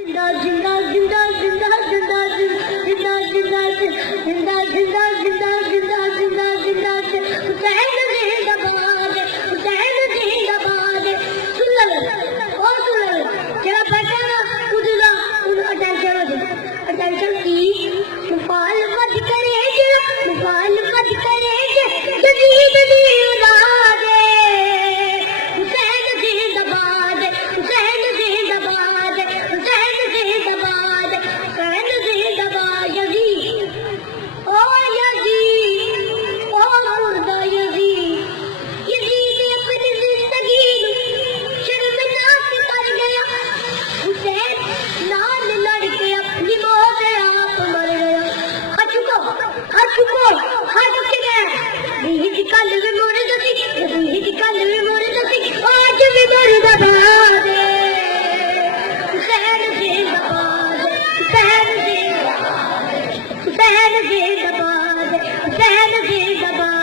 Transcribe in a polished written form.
जिंदा जिंदा जिंदा जिंदा जिंदा जिंदा जिंदा जिंदा जिंदा जिंदा जिंदा जिंदा जिंदा हुसैन जिंदाबाद हुसैन जिंदाबाद सुन लो और सुन लो जरा बैठा ना उधर उन अटेंशन की मुखालफत करे जदीद दी औलाद हुसैन जिंदाबाद हुसैन जिंदाबाद हुसैन जिंदाबाद हुसैन जिंदाबाद यजीद ओ मुर्दा यजीद अपनी जिंदगी शर्मनाक कर गया हुसैन नाल लड़ के अपनी मौत आप मर गया हट चुके गए बीच कल भी मोर दसी बीच कल भी मोर दसी आज भी मोर दबाद हुसैन जिंदाबाद हुसैन जिंदाबाद हुसैन जिंदाबाद हुसैन जिंदाबाद